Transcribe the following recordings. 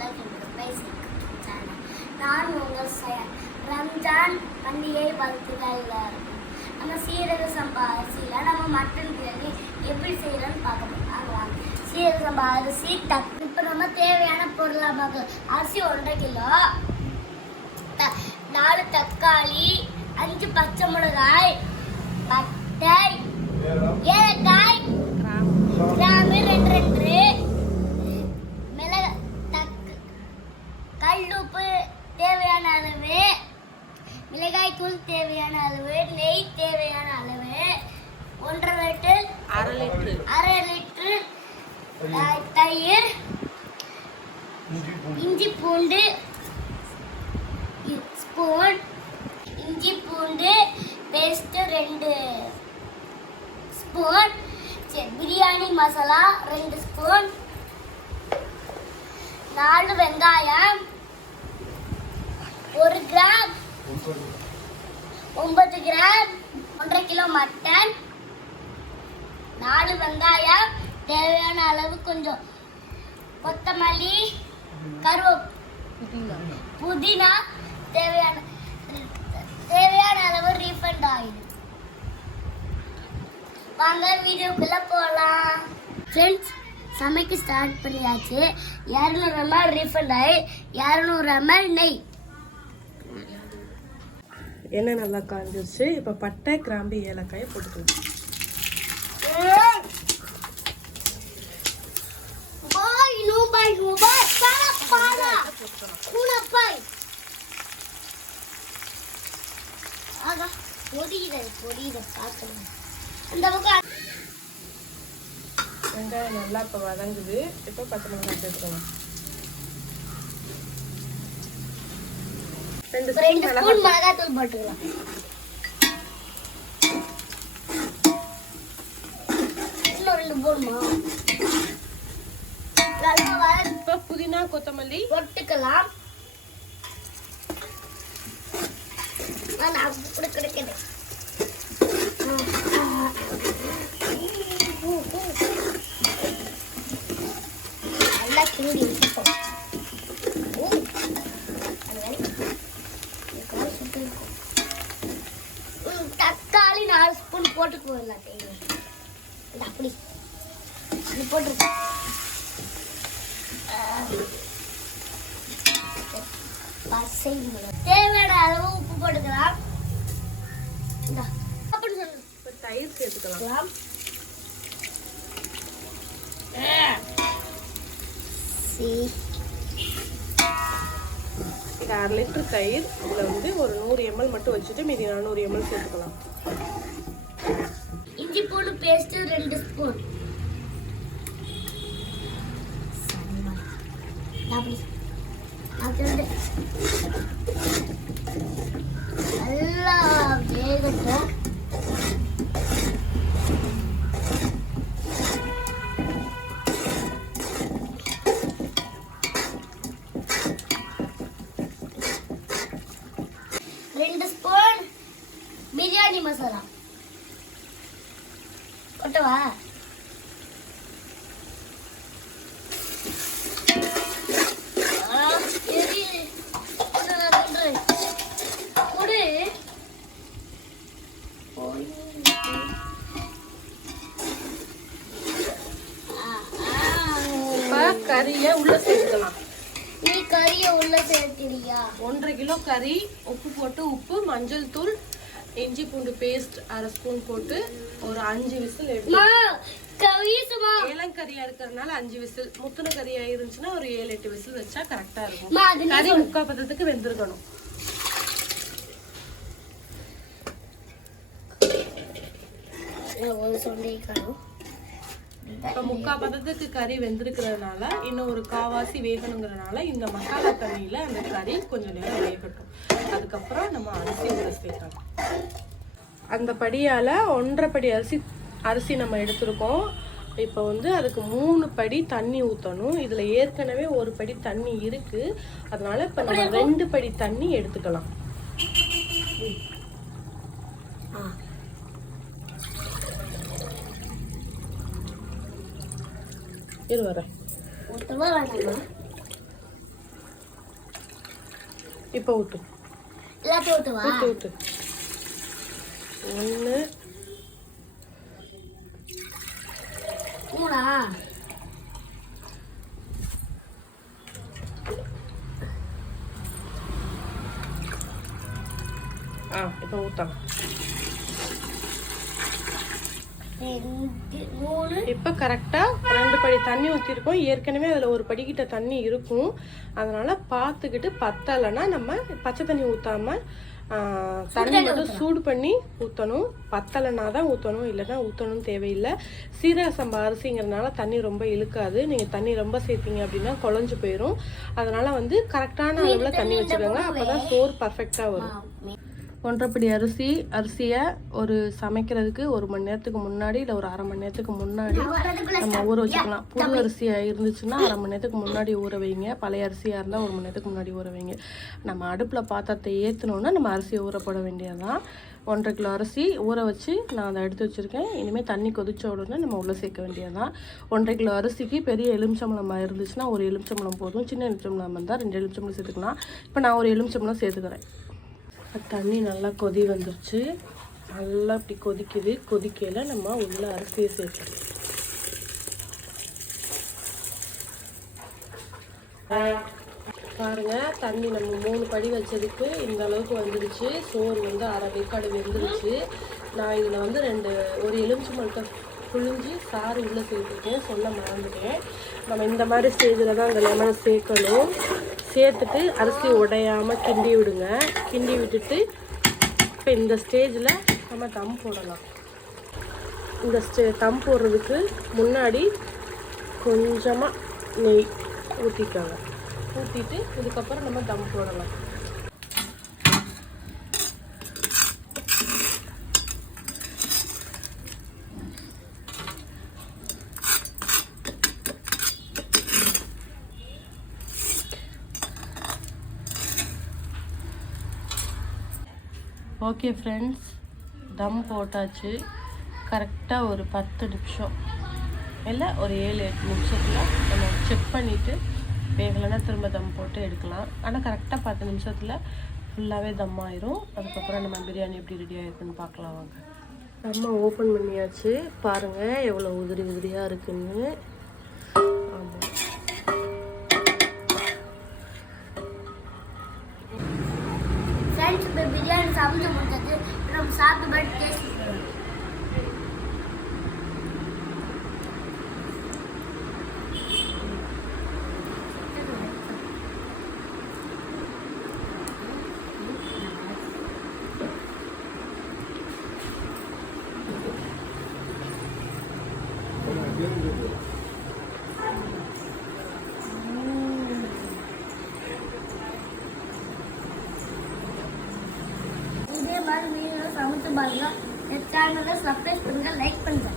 Welcome to basic channel நான் உங்கள் சயன் ரம்ஜான் பண்டிகை எல்லாருக்கும் நம்ம சீரக சம்பா அரிசியில் நம்ம மட்டன் பிரியாணி எப்படி செய்யறோம்னு பார்க்க போகிறோம் சீரக சம்பா அரிசி தக் இப்போ நம்ம தேவையான பொருளாக பார்க்கலாம். அரிசி ஒன்றரை கிலோ. த நாலு தக்காளி அஞ்சு பச்சை மிளகாய் பட்டை ஏலக்காய். கிராம்பு ரெண்டு ரெண்டு. கல்லுப்பு தேவையான அளவு மிளகாய் தூள் தேவையான அளவு நெய் தேவையான அளவு ஒன்றரை லிட்டர் அரை லிட்டரு. அரை லிட்டர் தயிர் இஞ்சி பூண்டு. ஸ்பூன் இஞ்சி பூண்டு பேஸ்ட் ரெண்டு ஸ்பூன் பிரியாணி மசாலா ரெண்டு ஸ்பூன் நாலு வெங்காயம் ஒரு கிராம். ஒன்பது கிராம். ஒன்றரை கிலோ மட்டன். நாலு வெங்காயம். தேவையான அளவு கொஞ்சம் கொத்தமல்லி கருவேப் புதினா தேவையான தேவையான அளவு ரீஃபண்ட் ஆயில் வாங்க வீடியோக்குள்ள போகலாம் ஃப்ரெண்ட்ஸ் சமைக்க ஸ்டார்ட் பண்ணியாச்சு. இரநூறு எம்எல் ரீஃபண்ட் ஆயில் இரநூறு எம்எல் நெய். எண்ணெய் நல்லா காஞ்சிருச்சு. இப்போ பட்டை கிராம்பு ஏலக்காயை போட்டுக்கலாம். வெங்காயம் நல்லா இப்போ வதங்குது. இப்போ பச்சை மிளகாய் சேர்த்துக்கலாம். ரெண்டு ஸ்பூன் மிளகாத்தூள். போட்டுக்கலாம். போடுமா? இப்போ புதினா கொத்தமல்லி. போட்டுக்கலாம். நான் அப்படி கிடைக்கிறேன் நல்லா கிண்டி வச்சுப்போம் ஓ, அது வேலை. இந்த கால் சுட்டு இருக்கும். ம், தக்காளி நாலு ஸ்பூன் போட்டுக்குவோம் எல்லாத்தையும் இந்த அப்படி இது போட்டுருக்கோம் பசை தேவையான அளவு உப்பு போட்டுக்கலாம். தயிர் சேர்த்துக்கலாம். இது அரை லிட்டர் தயிர். இதில் வந்து ஒரு நூறு எம்எல் மட்டும் வச்சுட்டு மீதி நானூறு எம்எல் சேர்த்துக்கலாம். இஞ்சி பூண்டு பேஸ்ட் ரெண்டு ஸ்பூன். அப்படி நல்லா வேகட்டும் ரெண்டு ஸ்பூன் பிரியாணி மசாலா. கொட்டவா ஒன்றரை கிலோ கறி உப்பு போட்டு உப்பு மஞ்சள் தூள் இஞ்சி பூண்டு பேஸ்ட் அரை ஸ்பூன் போட்டு ஒரு அஞ்சு விசில் எடுத்து ஏலங்கறியா இருக்கிறதுனால அஞ்சு விசில். முத்துன கறியா இருந்துச்சுன்னா ஒரு ஏழு எட்டு விசில் வச்சா கரெக்டா இருக்கும். கறி முக்கா பதத்துக்கு வெந்திருக்கணும். ஒரு சொண்டை காணும் இப்ப முக்கா பதத்துக்கு கறி வெந்திருக்கிறதுனால இன்னும் ஒரு காவாசி வேகணுங்கிறதுனால இந்த மசாலா தண்ணியில அந்த கறி கொஞ்சம் நேரம் வேகட்டும். அதுக்கப்புறம் நம்ம அரிசி உள்ள சேர்க்கணும் அந்த படியால ஒன்றரை படி அரிசி அரிசி நம்ம எடுத்திருக்கோம். இப்போ வந்து அதுக்கு மூணு படி தண்ணி ஊற்றணும் இதில் ஏற்கனவே ஒரு படி தண்ணி இருக்கு. அதனால இப்போ நம்ம ரெண்டு படி தண்ணி எடுத்துக்கலாம். ஆ. இரு வரேன் இப்போ ஊற்று ஊற்று ஊற்று ஒன்று மூணா? ஆ இப்போ ஊற்றலாம் இப்போ கரெக்டாக ரெண்டு படி தண்ணி ஊற்றிருக்கோம் ஏற்கனவே அதில் ஒரு படிக்கிட்ட தண்ணி இருக்கும். அதனால் பார்த்துக்கிட்டு பத்தலைன்னா நம்ம பச்சை தண்ணி ஊற்றாம தண்ணி மட்டும் சூடு பண்ணி ஊற்றணும் பத்தலைன்னா தான் ஊற்றணும் இல்லைன்னா ஊற்றணும் தேவையில்லை. சீரக சம்பா அரிசிங்கிறதுனால தண்ணி ரொம்ப இழுக்காது. நீங்கள் தண்ணி ரொம்ப சேர்த்தீங்க அப்படின்னா குழஞ்சு போயிடும் அதனால் வந்து கரெக்டான அளவில் தண்ணி வச்சுக்கோங்க. அப்போ தான் சோறு பர்ஃபெக்டாக வரும். ஒன்றரைப்படி அரிசி அரிசியை ஒரு சமைக்கிறதுக்கு ஒரு மணி நேரத்துக்கு முன்னாடி இல்லை ஒரு அரை மணி நேரத்துக்கு முன்னாடி நம்ம ஊற வச்சுக்கலாம். புது அரிசியாக இருந்துச்சுன்னா அரை மணி நேரத்துக்கு முன்னாடி ஊற வைங்க. பழைய அரிசியாக இருந்தால் ஒரு மணி நேரத்துக்கு முன்னாடி ஊற வைங்க. நம்ம அடுப்பில் பாத்திரத்தை ஏற்றணுன்னா நம்ம அரிசியை ஊறப்பட வேண்டியதுதான். ஒன்றரை கிலோ அரிசி ஊற வச்சு நான் அதை எடுத்து வச்சுருக்கேன். இனிமேல் தண்ணி கொதிச்ச உடனே நம்ம உள்ளே சேர்க்க வேண்டியதுதான். ஒன்றரை கிலோ அரிசிக்கு பெரிய எலுமிச்சம்பழம் இருந்துச்சுன்னா ஒரு எலுமிச்சம்பழம் போதும். சின்ன எலுமிச்சம்பழம் இருந்தால் ரெண்டு எலுமிச்சம்பழம் சேர்த்துக்கலாம். இப்போ நான் ஒரு எலுமிச்சம்பழம் சேர்த்துக்கிறேன். தண்ணி நல்லா கொதி வந்துருச்சு. நல்லா இப்படி கொதிக்குது. கொதிக்கையில நம்ம உள்ள அரிசியை சேர்க்கணும் பாருங்க தண்ணி நம்ம மூணு படி வச்சதுக்கு இந்த அளவுக்கு வந்துருச்சு. சோறு வந்து அரை வேக்காடு வெந்துருச்சு. நான் இதில் வந்து ரெண்டு ஒரு எலுமிச்சம்பழத்தை புழிஞ்சு சாறு உள்ளே சேர்த்துருக்கேன். சொல்ல மறந்துட்டேன். நம்ம இந்த மாதிரி ஸ்டேஜில் தான் அந்த லெமனை சேர்க்கணும். சேர்த்துட்டு அரிசி உடையாமல் கிண்டி விடுங்க. கிண்டி விட்டுட்டு இப்போ இந்த ஸ்டேஜில் நம்ம தம் போடலாம். இந்த ஸ்டே தம் போடுறதுக்கு முன்னாடி கொஞ்சமாக நெய் ஊற்றிக்கோங்க ஊற்றிட்டு இதுக்கப்புறம் நம்ம தம் போடலாம். ஓகே ஃப்ரெண்ட்ஸ் தம் போட்டாச்சு. கரெக்டாக ஒரு பத்து நிமிஷம். இல்லை ஒரு ஏழு எட்டு நிமிஷத்தில் நம்ம செக் பண்ணிவிட்டு வேகலைன்னா திரும்ப தம் போட்டு எடுக்கலாம். ஆனால் கரெக்டாக பத்து நிமிஷத்தில் ஃபுல்லாகவே தம் ஆயிரும். அதுக்கப்புறம் நம்ம பிரியாணி எப்படி ரெடி ஆயிருக்குன்னு பார்க்கலாம் வாங்க. நம்ம ஓப்பன் பண்ணியாச்சு. பாருங்கள் எவ்வளோ உதிரி உதிரியாக இருக்குன்னு. பிரியாணி சமைச்சு முடிச்சது நம்ம சாப்பிட்டு போய் டேஸ்ட் இதே பாருங்க. என் சேனலை சப்ஸ்கிரைப் பண்ணுங்க லைக் பண்ணுங்க.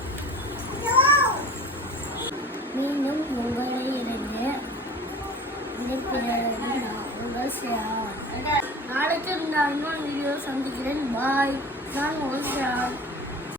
மீண்டும் உங்களை இருந்து நாளைக்கு நான் இன்னொரு வீடியோ சந்திக்கிறேன். பாய் நான் உங்கள்